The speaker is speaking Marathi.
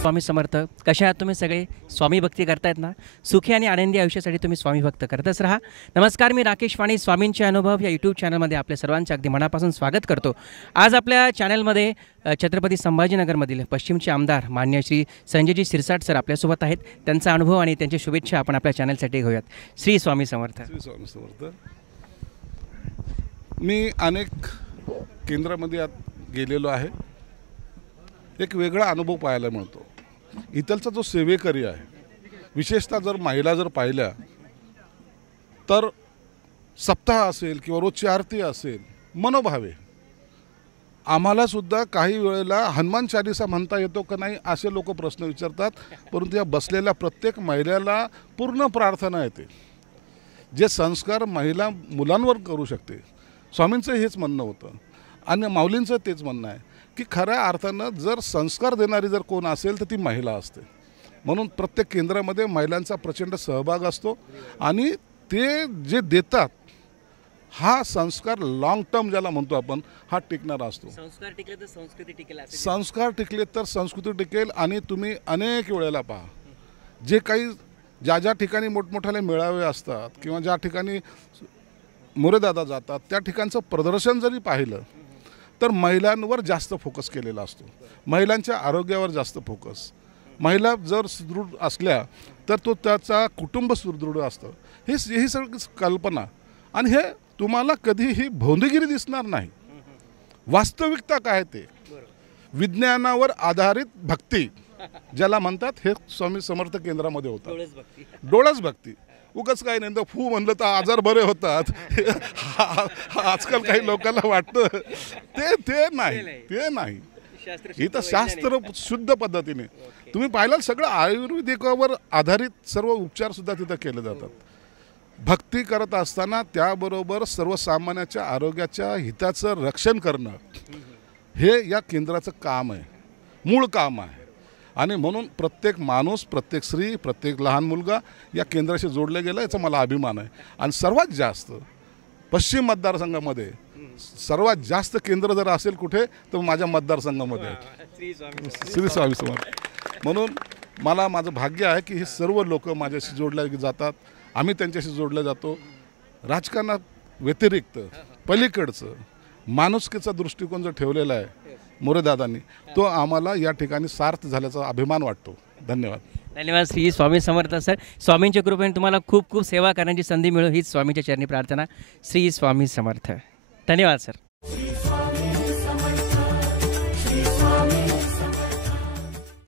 स्वामी समर्थ. कशा आहात तुम्ही सगळे? स्वामी भक्ती करतायत ना? सुखी आणि आनंदी आयुष्यासाठी तुम्ही स्वामी भक्त करतच राहा. नमस्कार, मी राकेश वाणी स्वामींचे अनुभव या यूट्यूब चॅनलमध्ये आपल्या सर्वांचे अगदी मनापासून स्वागत करतो. आज आपल्या चॅनलमध्ये छत्रपती संभाजीनगरमधील पश्चिमचे आमदार मान्य श्री संजयजी शिरसाट सर आपल्यासोबत आहेत. त्यांचा अनुभव आणि त्यांच्या शुभेच्छा आपण आपल्या चॅनलसाठी घेऊयात. श्री स्वामी समर्थ. श्री स्वामी समर्थ. मी अनेक केंद्रामध्ये गेलेलो आहे. एक वेगळा अनुभव पाहायला मिळतो. इथलचा जो सेवेकरी आहे, विशेषतः जर महिला जर पाहिल्या तर सप्ताह असेल किंवा रोजची आरती असेल, मनोभावे आम्हाला सुद्धा काही वेळेला हनुमान चालीसा म्हणता येतो का नाही असे लोक प्रश्न विचारतात. परंतु या बसलेल्या प्रत्येक महिलेला पूर्ण प्रार्थना येते. जे संस्कार महिला मुलांवर करू शकते, स्वामींचं हेच म्हणणं होतं आणि माऊलींचं तेच म्हणणं आहे की खऱ्या अर्थानं जर संस्कार देणारी जर कोण असेल तर ती महिला असते. म्हणून प्रत्येक केंद्रामध्ये महिलांचा प्रचंड सहभाग असतो आणि ते जे देतात हा संस्कार लॉंग टर्म ज्याला म्हणतो आपण, हा टिकणारा असतो. संस्कार टिकले तर संस्कृती टिकेल. संस्कार टिकले तर संस्कृती टिकेल. आणि तुम्ही अनेक वेळेला पहा, जे काही ज्या ठिकाणी मोठमोठ्याले मेळावे असतात किंवा ज्या ठिकाणी मोरेदादा जातात त्या ठिकाणचं प्रदर्शन जरी पाहिलं तर महिलांवर जास्त फोकस केलेला असतो. महिलांच्या आरोग्यावर जास्त फोकस. महिला जर सुदृढ असल्या तर तो त्याचा कुटुंब सुदृढ असतं. ही सगळी कल्पना आणि हे तुम्हाला कधीही भोंदगिरी दिसणार नाही. वास्तविकता काय ते विज्ञानावर आधारित भक्ती ज्याला म्हणतात, हे स्वामी समर्थ केंद्रामध्ये होतं. डोळस भक्ती. उगाच काही नाही, फू म्हणलं तर आजार बरे होतात आजकाल काही लोकांना वाटतं. ते नाही. इथं शास्त्र शुद्ध पद्धतीने तुम्ही पाहिलं, सगळं आयुर्वेदिकावर आधारित सर्व उपचार सुद्धा तिथं केले जातात. भक्ती करत असताना त्याबरोबर सर्वसामान्याच्या आरोग्याच्या हिताचं रक्षण करणं हे या केंद्राचं काम आहे, मूळ काम आहे. आणि म्हणून प्रत्येक माणूस, प्रत्येक स्त्री, प्रत्येक लहान मुलगा या केंद्राशी जोडले गेला, याचा मला अभिमान आहे. आणि सर्वात जास्त पश्चिम मतदारसंघामध्ये सर्वात जास्त केंद्र जर असेल कुठे तर माझ्या मतदारसंघामध्ये श्री स्वामी समर्थ. म्हणून माझं भाग्य आहे की हे सर्व लोक माझ्याशी जोडले जातात, आम्ही त्यांच्याशी जोडले जातो. राजकारणात व्यतिरिक्त पलीकडचं माणुसकीचा दृष्टिकोन जो ठेवलेला आहे मोरेदादांनी, तो आम्हाला या ठिकाणी सार्थ झाल्याचा अभिमान वाटतो. धन्यवाद. धन्यवाद श्री स्वामी समर्थ सर. स्वामींच्या कृपेने तुम्हाला खूप खूप सेवा करण्याची संधी मिळो हीच स्वामीच्या चरणी प्रार्थना. श्री स्वामी समर्थ. धन्यवाद सर.